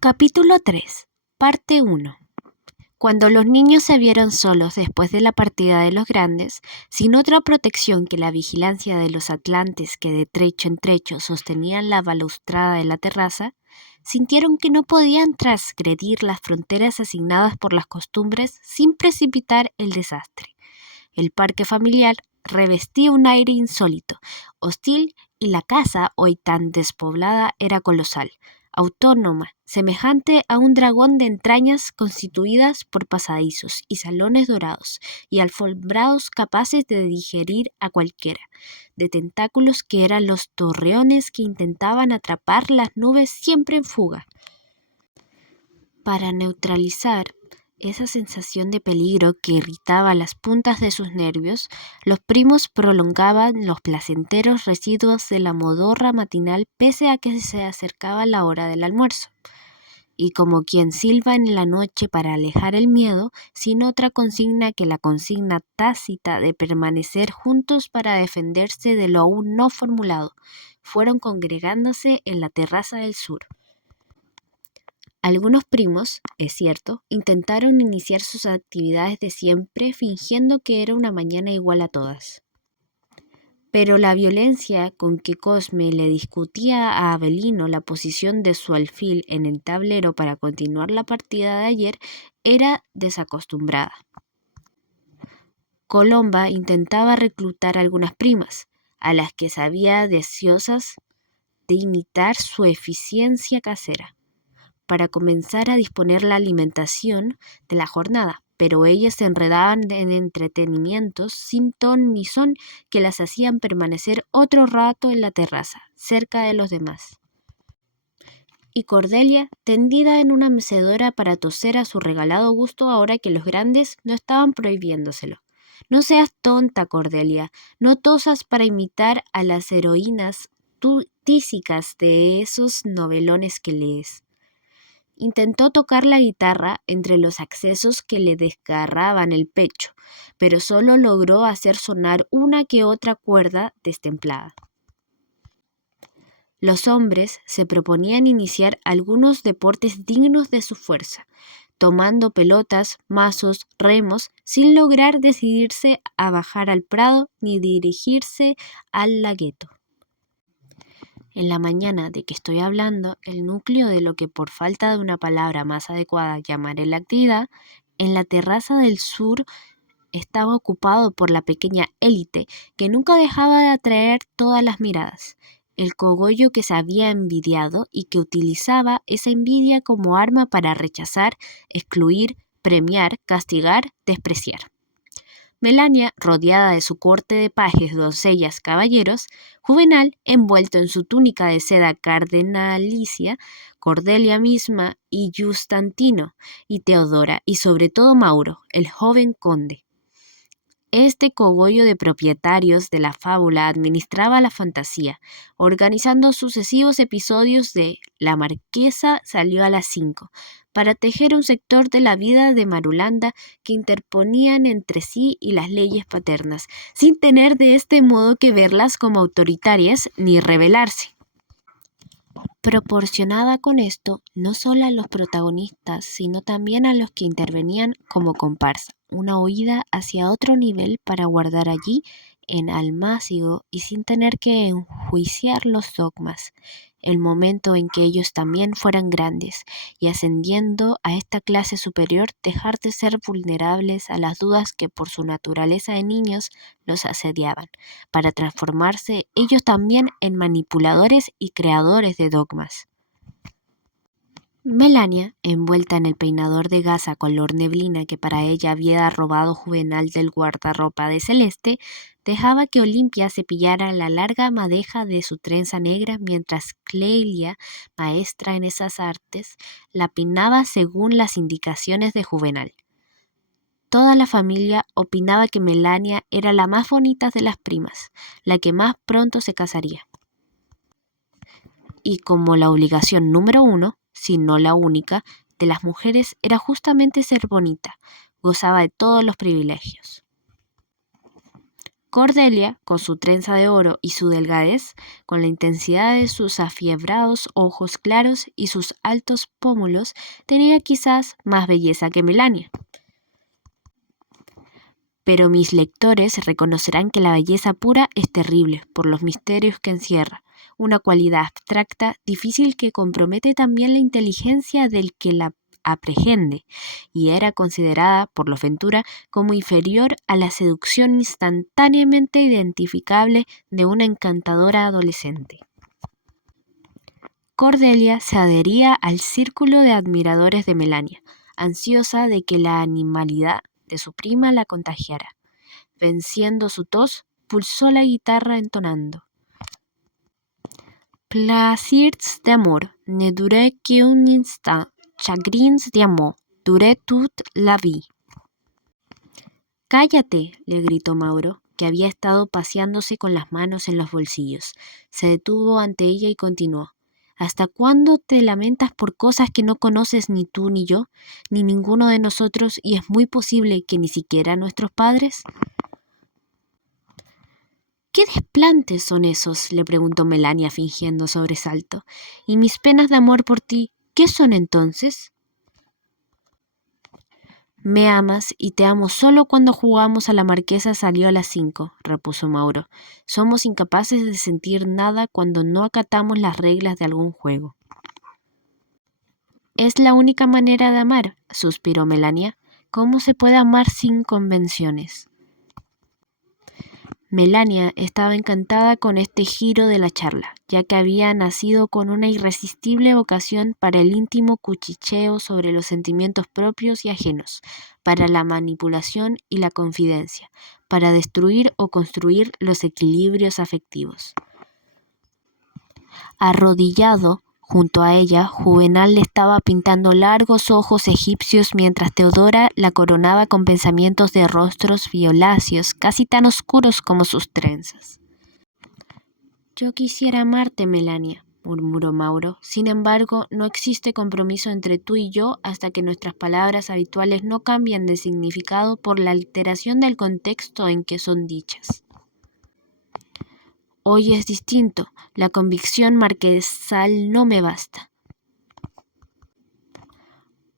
Capítulo 3, Parte 1. Cuando los niños se vieron solos después de la partida de los grandes, sin otra protección que la vigilancia de los atlantes que de trecho en trecho sostenían la balaustrada de la terraza, sintieron que no podían transgredir las fronteras asignadas por las costumbres sin precipitar el desastre. El parque familiar revestía un aire insólito, hostil, y la casa, hoy tan despoblada, era colosal, autónoma, semejante a un dragón de entrañas constituidas por pasadizos y salones dorados y alfombrados capaces de digerir a cualquiera, de tentáculos que eran los torreones que intentaban atrapar las nubes siempre en fuga. Para neutralizar esa sensación de peligro que irritaba las puntas de sus nervios, los primos prolongaban los placenteros residuos de la modorra matinal pese a que se acercaba la hora del almuerzo. Y como quien silba en la noche para alejar el miedo, sin otra consigna que la consigna tácita de permanecer juntos para defenderse de lo aún no formulado, fueron congregándose en la terraza del sur. Algunos primos, es cierto, intentaron iniciar sus actividades de siempre fingiendo que era una mañana igual a todas. Pero la violencia con que Cosme le discutía a Avelino la posición de su alfil en el tablero para continuar la partida de ayer era desacostumbrada. Colomba intentaba reclutar a algunas primas, a las que sabía deseosas de imitar su eficiencia casera, para comenzar a disponer la alimentación de la jornada, pero ellas se enredaban en entretenimientos sin ton ni son que las hacían permanecer otro rato en la terraza, cerca de los demás. Y Cordelia, tendida en una mecedora para toser a su regalado gusto ahora que los grandes no estaban prohibiéndoselo. No seas tonta, Cordelia, no tosas para imitar a las heroínas tísicas de esos novelones que lees. Intentó tocar la guitarra entre los accesos que le desgarraban el pecho, pero solo logró hacer sonar una que otra cuerda destemplada. Los hombres se proponían iniciar algunos deportes dignos de su fuerza, tomando pelotas, mazos, remos, sin lograr decidirse a bajar al prado ni dirigirse al lagueto. En la mañana de que estoy hablando, el núcleo de lo que por falta de una palabra más adecuada llamaré la actividad, en la terraza del sur estaba ocupado por la pequeña élite que nunca dejaba de atraer todas las miradas, el cogollo que se había envidiado y que utilizaba esa envidia como arma para rechazar, excluir, premiar, castigar, despreciar. Melania, rodeada de su corte de pajes, doncellas, caballeros, Juvenal, envuelto en su túnica de seda cardenalicia, Cordelia misma y Justantino, y Teodora, y sobre todo Mauro, el joven conde. Este cogollo de propietarios de la fábula administraba la fantasía, organizando sucesivos episodios de La Marquesa salió a las 5, para tejer un sector de la vida de Marulanda que interponían entre sí y las leyes paternas, sin tener de este modo que verlas como autoritarias ni rebelarse. Proporcionaba con esto no solo a los protagonistas, sino también a los que intervenían como comparsa, una huida hacia otro nivel para guardar allí, en Almácigo y sin tener que enjuiciar los dogmas, el momento en que ellos también fueran grandes, y ascendiendo a esta clase superior dejar de ser vulnerables a las dudas que por su naturaleza de niños los asediaban, para transformarse ellos también en manipuladores y creadores de dogmas. Melania, envuelta en el peinador de gasa color neblina que para ella había robado Juvenal del guardarropa de Celeste, dejaba que Olimpia cepillara la larga madeja de su trenza negra mientras Clelia, maestra en esas artes, la peinaba según las indicaciones de Juvenal. Toda la familia opinaba que Melania era la más bonita de las primas, la que más pronto se casaría. Y como la obligación número 1, si no la única, de las mujeres era justamente ser bonita, gozaba de todos los privilegios. Cordelia, con su trenza de oro y su delgadez, con la intensidad de sus afiebrados ojos claros y sus altos pómulos, tenía quizás más belleza que Melania. Pero mis lectores reconocerán que la belleza pura es terrible por los misterios que encierra, una cualidad abstracta, difícil que compromete también la inteligencia del que la aprehende, y era considerada por los Ventura como inferior a la seducción instantáneamente identificable de una encantadora adolescente. Cordelia se adhería al círculo de admiradores de Melania, ansiosa de que la animalidad de su prima la contagiara. Venciendo su tos, pulsó la guitarra entonando: Plaisirs d'amour ne durent qu'un instant, chagrins d'amour durent toute la vie. —¡Cállate! —le gritó Mauro, que había estado paseándose con las manos en los bolsillos. Se detuvo ante ella y continuó: ¿Hasta cuándo te lamentas por cosas que no conoces ni tú ni yo, ni ninguno de nosotros, y es muy posible que ni siquiera nuestros padres? —¿Qué desplantes son esos? —le preguntó Melania fingiendo sobresalto. —¿Y mis penas de amor por ti, qué son entonces? —Me amas y te amo solo cuando jugamos a la marquesa salió a las 5, repuso Mauro. Somos incapaces de sentir nada cuando no acatamos las reglas de algún juego. —Es la única manera de amar —suspiró Melania—. ¿Cómo se puede amar sin convenciones? Melania estaba encantada con este giro de la charla, ya que había nacido con una irresistible vocación para el íntimo cuchicheo sobre los sentimientos propios y ajenos, para la manipulación y la confidencia, para destruir o construir los equilibrios afectivos. Arrodillado junto a ella, Juvenal le estaba pintando largos ojos egipcios mientras Teodora la coronaba con pensamientos de rostros violáceos, casi tan oscuros como sus trenzas. —Yo quisiera amarte, Melania —murmuró Mauro—. Sin embargo, no existe compromiso entre tú y yo hasta que nuestras palabras habituales no cambien de significado por la alteración del contexto en que son dichas. Hoy es distinto. La convicción marquesal no me basta.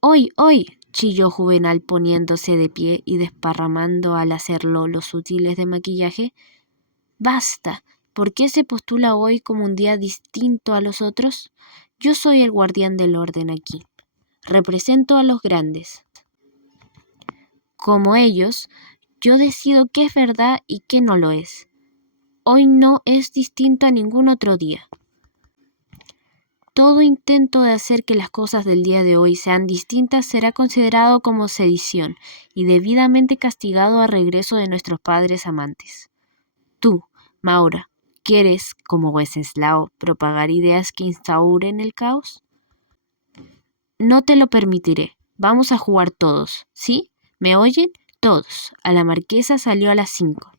—¡Hoy, hoy! —chilló Juvenal poniéndose de pie y desparramando al hacerlo los útiles de maquillaje. —¡Basta! ¿Por qué se postula hoy como un día distinto a los otros? Yo soy el guardián del orden aquí. Represento a los grandes. Como ellos, yo decido qué es verdad y qué no lo es. Hoy no es distinto a ningún otro día. Todo intento de hacer que las cosas del día de hoy sean distintas será considerado como sedición y debidamente castigado a regreso de nuestros padres amantes. Tú, Maura, ¿quieres, como Wenceslao, propagar ideas que instauren el caos? No te lo permitiré. Vamos a jugar todos, ¿sí? ¿Me oyen? Todos. A la marquesa salió a las 5.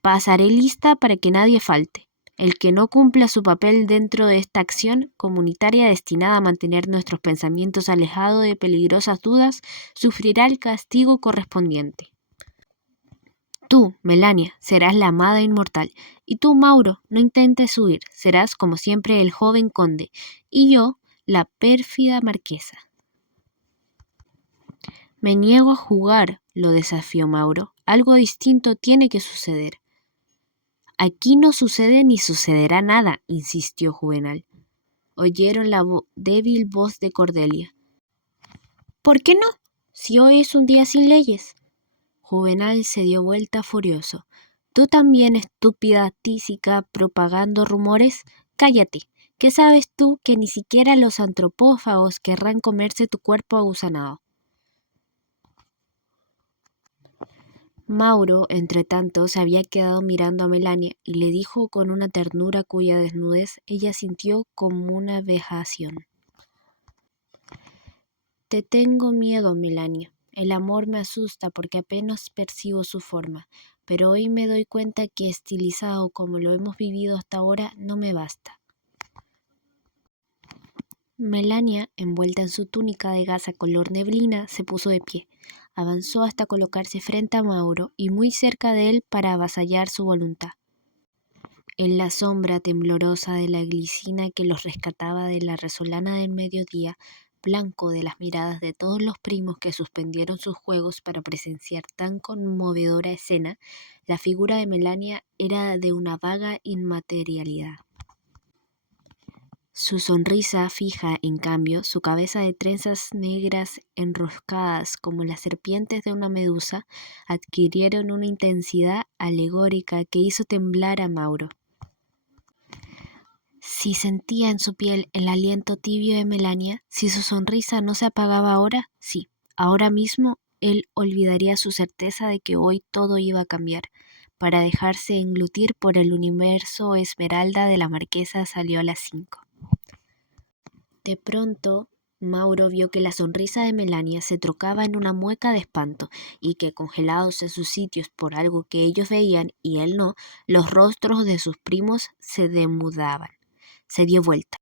Pasaré lista para que nadie falte. El que no cumpla su papel dentro de esta acción comunitaria destinada a mantener nuestros pensamientos alejados de peligrosas dudas, sufrirá el castigo correspondiente. Tú, Melania, serás la amada inmortal, y tú, Mauro, no intentes huir, serás como siempre el joven conde, y yo, la pérfida marquesa. Me niego a jugar, lo desafió Mauro. Algo distinto tiene que suceder. Aquí no sucede ni sucederá nada, insistió Juvenal. Oyeron la débil voz de Cordelia. ¿Por qué no? Si hoy es un día sin leyes. Juvenal se dio vuelta furioso. ¿Tú también, estúpida tísica, propagando rumores? Cállate. ¿Qué sabes tú que ni siquiera los antropófagos querrán comerse tu cuerpo agusanado? Mauro, entretanto, se había quedado mirando a Melania y le dijo con una ternura cuya desnudez ella sintió como una vejación. Te tengo miedo, Melania. El amor me asusta porque apenas percibo su forma, pero hoy me doy cuenta que estilizado como lo hemos vivido hasta ahora no me basta. Melania, envuelta en su túnica de gasa color neblina, se puso de pie. avanzó hasta colocarse frente a Mauro y muy cerca de él para avasallar su voluntad. En la sombra temblorosa de la glicina que los rescataba de la resolana del mediodía, blanco de las miradas de todos los primos que suspendieron sus juegos para presenciar tan conmovedora escena, la figura de Melania era de una vaga inmaterialidad. Su sonrisa fija, en cambio, su cabeza de trenzas negras enroscadas como las serpientes de una medusa, adquirieron una intensidad alegórica que hizo temblar a Mauro. Si sentía en su piel el aliento tibio de Melania, si su sonrisa no se apagaba ahora, sí, ahora mismo él olvidaría su certeza de que hoy todo iba a cambiar. Para dejarse englutir por el universo esmeralda de la marquesa salió a las 5. De pronto, Mauro vio que la sonrisa de Melania se trocaba en una mueca de espanto y que, congelados en sus sitios por algo que ellos veían y él no, los rostros de sus primos se demudaban. Se dio vuelta.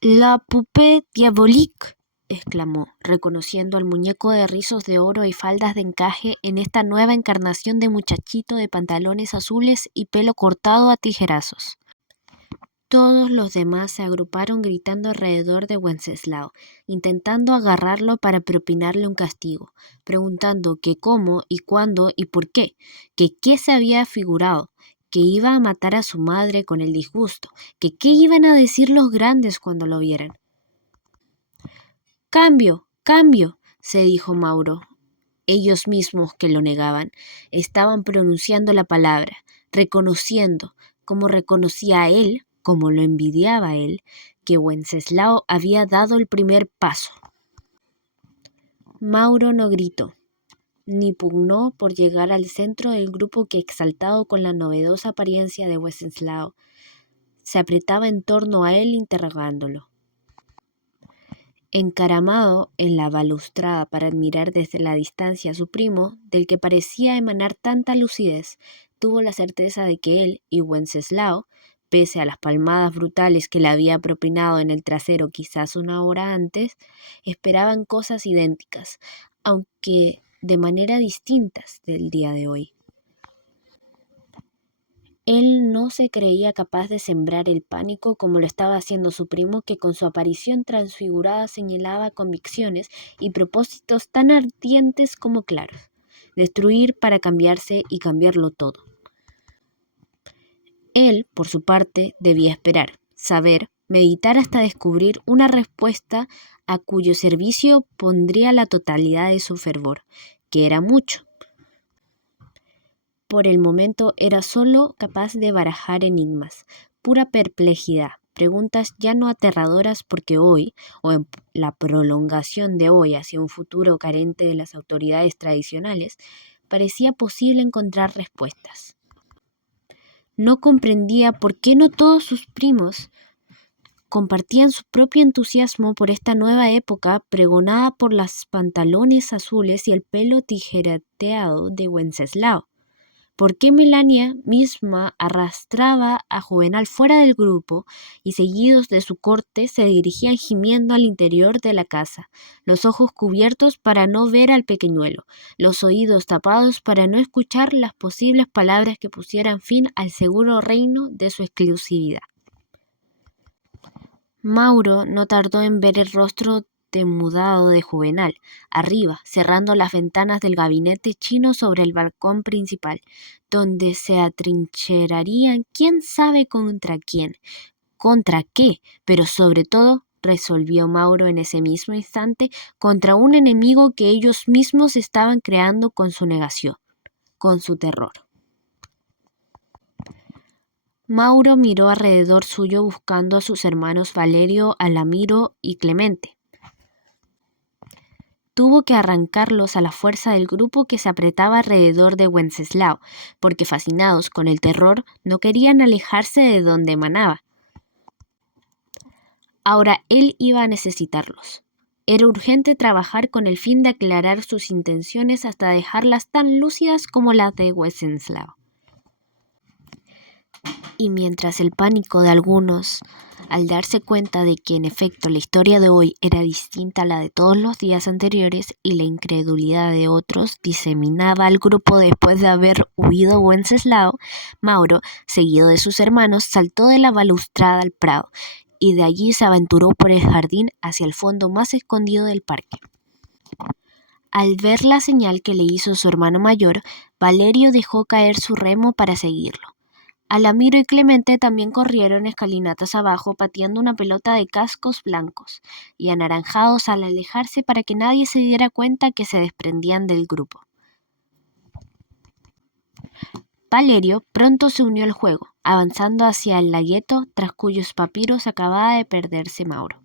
«La poupée diabolique», exclamó, reconociendo al muñeco de rizos de oro y faldas de encaje en esta nueva encarnación de muchachito de pantalones azules y pelo cortado a tijerazos. Todos los demás se agruparon gritando alrededor de Wenceslao, intentando agarrarlo para propinarle un castigo, preguntando que cómo y cuándo y por qué, que qué se había figurado, que iba a matar a su madre con el disgusto, que qué iban a decir los grandes cuando lo vieran. «Cambio, cambio», se dijo Mauro. Ellos mismos que lo negaban, estaban pronunciando la palabra, reconociendo, como reconocía a él, como lo envidiaba él, que Wenceslao había dado el primer paso. Mauro no gritó, ni pugnó por llegar al centro del grupo que, exaltado con la novedosa apariencia de Wenceslao, se apretaba en torno a él interrogándolo. Encaramado en la balustrada para admirar desde la distancia a su primo, del que parecía emanar tanta lucidez, tuvo la certeza de que él y Wenceslao, pese a las palmadas brutales que le había propinado en el trasero quizás una hora antes, esperaban cosas idénticas, aunque de manera distintas del día de hoy. Él no se creía capaz de sembrar el pánico como lo estaba haciendo su primo, que con su aparición transfigurada señalaba convicciones y propósitos tan ardientes como claros. Destruir para cambiarse y cambiarlo todo. Él, por su parte, debía esperar, saber, meditar hasta descubrir una respuesta a cuyo servicio pondría la totalidad de su fervor, que era mucho. Por el momento era solo capaz de barajar enigmas, pura perplejidad, preguntas ya no aterradoras porque hoy, o en la prolongación de hoy hacia un futuro carente de las autoridades tradicionales, parecía posible encontrar respuestas. No comprendía por qué no todos sus primos compartían su propio entusiasmo por esta nueva época pregonada por los pantalones azules y el pelo tijereteado de Wenceslao. ¿Por qué Melania misma arrastraba a Juvenal fuera del grupo y, seguidos de su corte, se dirigían gimiendo al interior de la casa, los ojos cubiertos para no ver al pequeñuelo, los oídos tapados para no escuchar las posibles palabras que pusieran fin al seguro reino de su exclusividad? Mauro no tardó en ver el rostro demudado de Juvenal, arriba, cerrando las ventanas del gabinete chino sobre el balcón principal, donde se atrincherarían quién sabe contra quién, contra qué, pero sobre todo, resolvió Mauro en ese mismo instante, contra un enemigo que ellos mismos estaban creando con su negación, con su terror. Mauro miró alrededor suyo buscando a sus hermanos Valerio, Alamiro y Clemente. Tuvo que arrancarlos a la fuerza del grupo que se apretaba alrededor de Wenceslao, porque fascinados con el terror no querían alejarse de donde emanaba. Ahora él iba a necesitarlos. Era urgente trabajar con el fin de aclarar sus intenciones hasta dejarlas tan lúcidas como las de Wenceslao. Y mientras el pánico de algunos, al darse cuenta de que en efecto la historia de hoy era distinta a la de todos los días anteriores y la incredulidad de otros diseminaba al grupo después de haber huido Wenceslao, Mauro, seguido de sus hermanos, saltó de la balaustrada al prado y de allí se aventuró por el jardín hacia el fondo más escondido del parque. Al ver la señal que le hizo su hermano mayor, Valerio dejó caer su remo para seguirlo. Alamiro y Clemente también corrieron escalinatas abajo pateando una pelota de cascos blancos y anaranjados al alejarse para que nadie se diera cuenta que se desprendían del grupo. Valerio pronto se unió al juego, avanzando hacia el lagueto tras cuyos papiros acababa de perderse Mauro.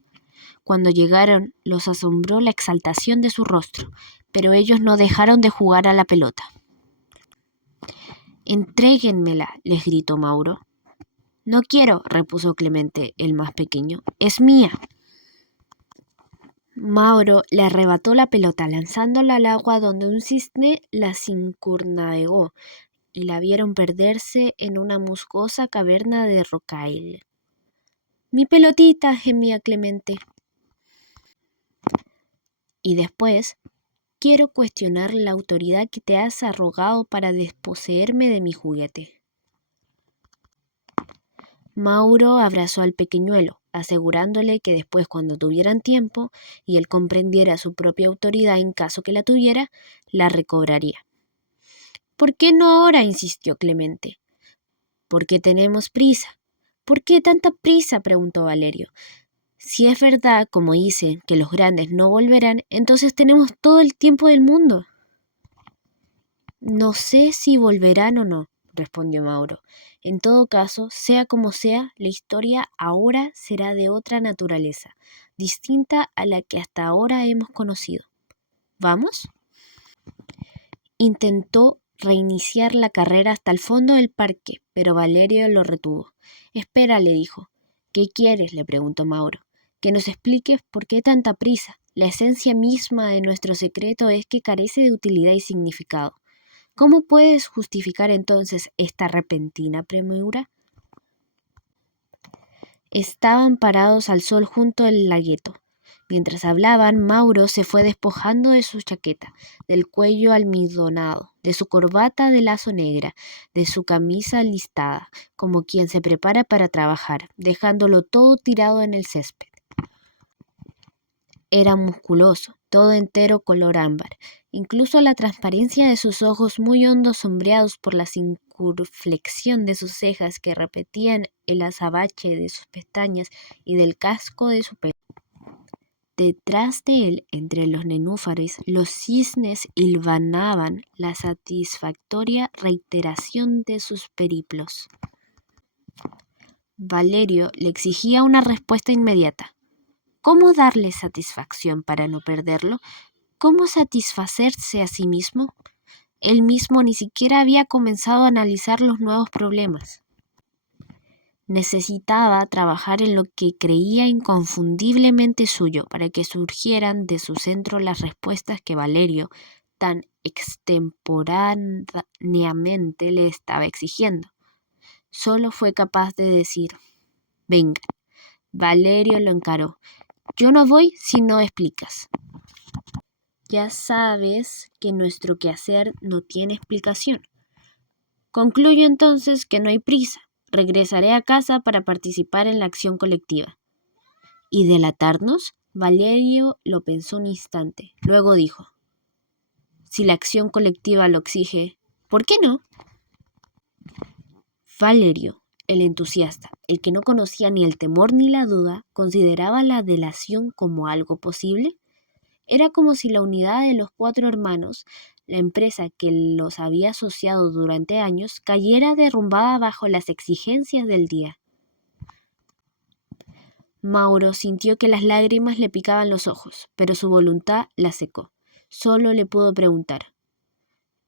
Cuando llegaron, los asombró la exaltación de su rostro, pero ellos no dejaron de jugar a la pelota. «Entréguenmela», les gritó Mauro. «No quiero», repuso Clemente, el más pequeño. «Es mía». Mauro le arrebató la pelota, lanzándola al agua donde un cisne la circunnavegó, y la vieron perderse en una musgosa caverna de rocaille. «Mi pelotita», gemía Clemente. Y después, «quiero cuestionar la autoridad que te has arrogado para desposeerme de mi juguete». Mauro abrazó al pequeñuelo, asegurándole que después, cuando tuvieran tiempo y él comprendiera su propia autoridad en caso que la tuviera, la recobraría. «¿Por qué no ahora?», insistió Clemente. «Porque tenemos prisa». «¿Por qué tanta prisa?», preguntó Valerio. «Si es verdad, como dicen, que los grandes no volverán, entonces tenemos todo el tiempo del mundo». «No sé si volverán o no», respondió Mauro. «En todo caso, sea como sea, la historia ahora será de otra naturaleza, distinta a la que hasta ahora hemos conocido. ¿Vamos?». Intentó reiniciar la carrera hasta el fondo del parque, pero Valerio lo retuvo. «Espera», le dijo. «¿Qué quieres?», le preguntó Mauro. «Que nos expliques por qué tanta prisa. La esencia misma de nuestro secreto es que carece de utilidad y significado. ¿Cómo puedes justificar entonces esta repentina premura?». Estaban parados al sol junto al lagueto. Mientras hablaban, Mauro se fue despojando de su chaqueta, del cuello almidonado, de su corbata de lazo negra, de su camisa listada, como quien se prepara para trabajar, dejándolo todo tirado en el césped. Era musculoso, todo entero color ámbar. Incluso la transparencia de sus ojos muy hondos sombreados por la circunflexión de sus cejas que repetían el azabache de sus pestañas y del casco de su pelo. Detrás de él, entre los nenúfares, los cisnes hilvanaban la satisfactoria reiteración de sus periplos. Valerio le exigía una respuesta inmediata. ¿Cómo darle satisfacción para no perderlo? ¿Cómo satisfacerse a sí mismo? Él mismo ni siquiera había comenzado a analizar los nuevos problemas. Necesitaba trabajar en lo que creía inconfundiblemente suyo para que surgieran de su centro las respuestas que Valerio tan extemporáneamente le estaba exigiendo. Solo fue capaz de decir: «Venga». Valerio lo encaró. «Yo no voy si no explicas». «Ya sabes que nuestro quehacer no tiene explicación. Concluyo entonces que no hay prisa. Regresaré a casa para participar en la acción colectiva». ¿Y delatarnos? Valerio lo pensó un instante. Luego dijo: «Si la acción colectiva lo exige, ¿por qué no?». Valerio, el entusiasta, el que no conocía ni el temor ni la duda, consideraba la delación como algo posible. Era como si la unidad de los 4 hermanos, la empresa que los había asociado durante años, cayera derrumbada bajo las exigencias del día. Mauro sintió que las lágrimas le picaban los ojos, pero su voluntad la secó. Solo le pudo preguntar: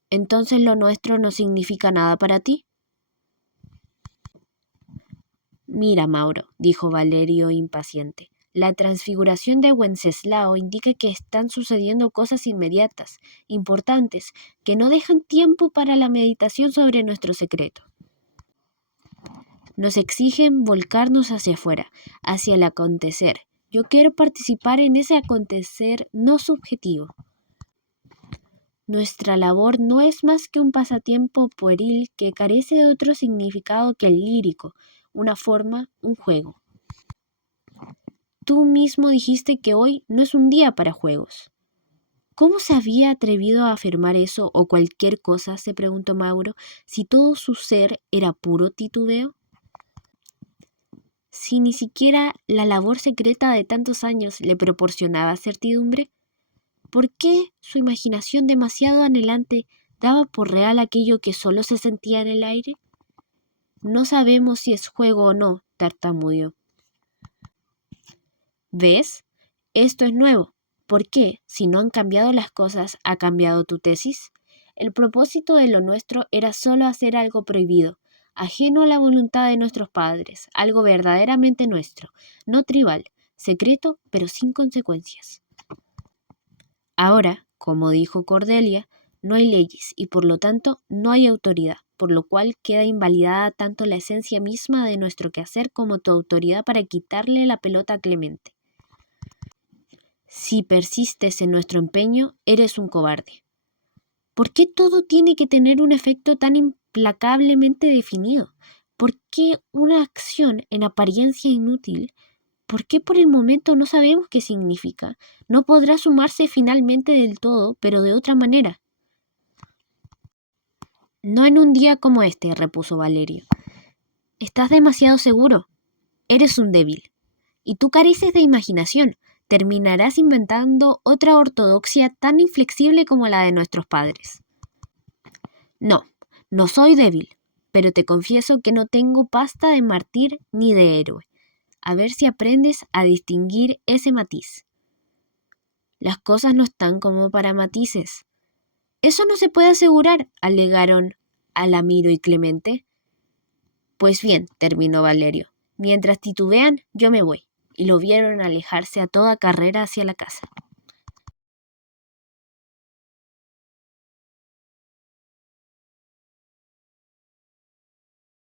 «¿Entonces lo nuestro no significa nada para ti?». «Mira, Mauro», dijo Valerio impaciente, «la transfiguración de Wenceslao indica que están sucediendo cosas inmediatas, importantes, que no dejan tiempo para la meditación sobre nuestro secreto». Nos exigen volcarnos hacia afuera, hacia el acontecer. Yo quiero participar en ese acontecer no subjetivo. Nuestra labor no es más que un pasatiempo pueril que carece de otro significado que el lírico, una forma, un juego. Tú mismo dijiste que hoy no es un día para juegos. ¿Cómo se había atrevido a afirmar eso o cualquier cosa? Se preguntó Mauro, si todo su ser era puro titubeo. Si ni siquiera la labor secreta de tantos años le proporcionaba certidumbre. ¿Por qué su imaginación demasiado anhelante daba por real aquello que solo se sentía en el aire? No sabemos si es juego o no, tartamudeó. ¿Ves? Esto es nuevo. ¿Por qué, si no han cambiado las cosas, ha cambiado tu tesis? El propósito de lo nuestro era solo hacer algo prohibido, ajeno a la voluntad de nuestros padres, algo verdaderamente nuestro, no tribal, secreto, pero sin consecuencias. Ahora, como dijo Cordelia, no hay leyes y por lo tanto no hay autoridad, por lo cual queda invalidada tanto la esencia misma de nuestro quehacer como tu autoridad para quitarle la pelota a Clemente. Si persistes en nuestro empeño, eres un cobarde. ¿Por qué todo tiene que tener un efecto tan implacablemente definido? ¿Por qué una acción en apariencia inútil? ¿Por qué por el momento no sabemos qué significa? No podrá sumarse finalmente del todo, pero de otra manera. No en un día como este, repuso Valerio. Estás demasiado seguro. Eres un débil. Y tú careces de imaginación. Terminarás inventando otra ortodoxia tan inflexible como la de nuestros padres. No, no soy débil, pero te confieso que no tengo pasta de mártir ni de héroe. A ver si aprendes a distinguir ese matiz. Las cosas no están como para matices. Eso no se puede asegurar, alegaron Alamiro y Clemente. Pues bien, terminó Valerio, mientras titubean, yo me voy. Y lo vieron alejarse a toda carrera hacia la casa.